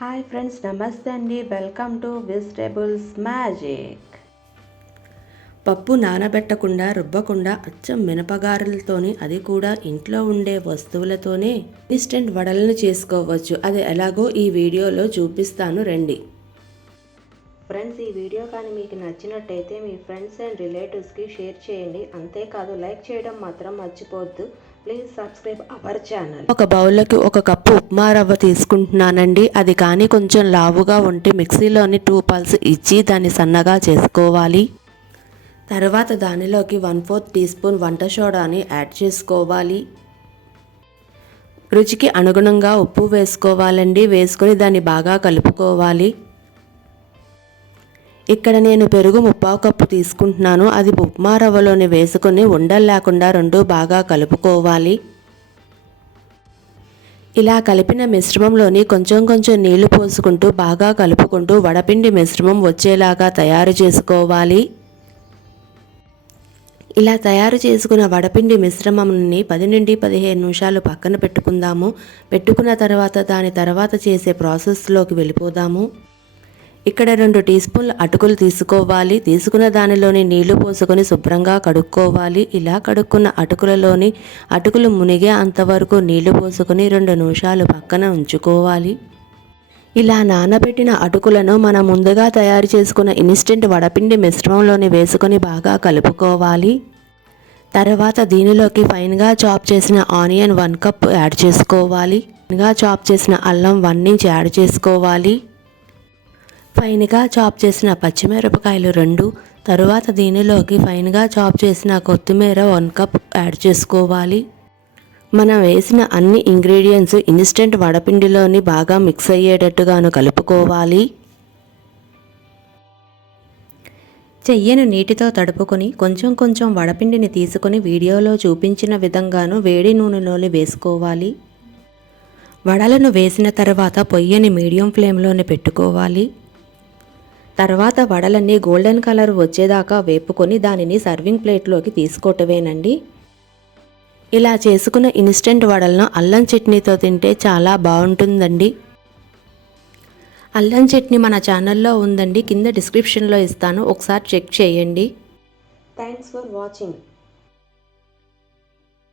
Hi friends, నమస్తే అండి. Welcome to vegetables magic. పప్పు నానబెట్టకుండా రుబ్బకుండా అచ్చం మినపగారెలతోని, అది కూడా ఇంట్లో ఉండే వస్తువులతోనే ఇన్స్టెంట్ వడలను చేసుకోవచ్చు. అది ఎలాగో ఈ వీడియోలో చూపిస్తాను రండి. ఫ్రెండ్స్, ఈ వీడియో కానీ మీకు నచ్చినట్టయితే మీ ఫ్రెండ్స్ అండ్ రిలేటివ్స్కి షేర్ చేయండి. అంతేకాదు లైక్ చేయడం మాత్రం మర్చిపోవద్దు. Please subscribe our channel. ఒక బౌల్లోకి 1 కప్పు ఉప్మా రవ్వ తీసుకుంటున్నానండి. అది కానీ కొంచెం లావుగా ఉంటే మిక్సీలోని 2 పల్స్ ఇచ్చి దాన్ని సన్నగా చేసుకోవాలి. తర్వాత దానిలోకి 1/4 టీ స్పూన్ వంట సోడాని యాడ్ చేసుకోవాలి. రుచికి అనుగుణంగా ఉప్పు వేసుకోవాలండి. వేసుకొని దాన్ని బాగా కలుపుకోవాలి. ఇక్కడ నేను పెరుగు 3/4 కప్పు తీసుకుంటున్నాను. అది ఉప్మా రవ్వలోని వేసుకొని ఉండలు లేకుండా 2 బాగా కలుపుకోవాలి. ఇలా కలిపిన మిశ్రమంలోని కొంచెం కొంచెం నీళ్లు పోసుకుంటూ బాగా కలుపుకుంటూ వడపిండి మిశ్రమం వచ్చేలాగా తయారు చేసుకోవాలి. ఇలా తయారు చేసుకున్న వడపిండి మిశ్రమంని 10 నుండి 15 నిమిషాలు పక్కన పెట్టుకుందాము. పెట్టుకున్న తర్వాత చేసే ప్రాసెస్లోకి వెళ్ళిపోదాము. ఇక్కడ 2 టీ స్పూన్ల అటుకులు తీసుకోవాలి. తీసుకున్న దానిలోని నీళ్లు పోసుకొని శుభ్రంగా కడుక్కోవాలి. ఇలా కడుక్కున్న అటుకులు మునిగే అంతవరకు నీళ్లు పోసుకొని 2 నిమిషాలు పక్కన ఉంచుకోవాలి. ఇలా నానబెట్టిన అటుకులను మనం ముందుగా తయారు చేసుకున్న ఇన్స్టెంట్ వడపిండి మిశ్రమంలోని వేసుకొని బాగా కలుపుకోవాలి. తర్వాత దీనిలోకి ఫైన్గా చాప్ చేసిన ఆనియన్ 1 కప్ యాడ్ చేసుకోవాలి. ఫైన్గా చాప్ చేసిన అల్లం 1 ఇంచ్ యాడ్ చేసుకోవాలి. ఫైన్గా చాప్ చేసిన పచ్చిమిరపకాయలు 2. తరువాత దీనిలోకి ఫైన్గా చాప్ చేసిన కొత్తిమీర 1 కప్ యాడ్ చేసుకోవాలి. మనం వేసిన అన్ని ఇంగ్రీడియంట్స్ ఇన్స్టెంట్ వడపిండిలోని బాగా మిక్స్ అయ్యేటట్టుగాను కలుపుకోవాలి. చెయ్యను నీటితో తడుపుకొని కొంచెం కొంచెం వడపిండిని తీసుకొని వీడియోలో చూపించిన విధంగాను వేడి నూనెలోని వేసుకోవాలి. వడలను వేసిన తర్వాత పొయ్యిని మీడియం ఫ్లేమ్లోనే పెట్టుకోవాలి. తర్వాత వడలన్నీ గోల్డెన్ కలర్ వచ్చేదాకా వేపుకొని దానిని సర్వింగ్ ప్లేట్లోకి తీసుకోవటమేనండి. ఇలా చేసుకున్న ఇన్స్టెంట్ వడలను అల్లం చట్నీతో తింటే చాలా బాగుంటుందండి. అల్లం చట్నీ మన ఛానల్లో ఉందండి, కింద డిస్క్రిప్షన్లో ఇస్తాను, ఒకసారి చెక్ చేయండి. Thanks for watching.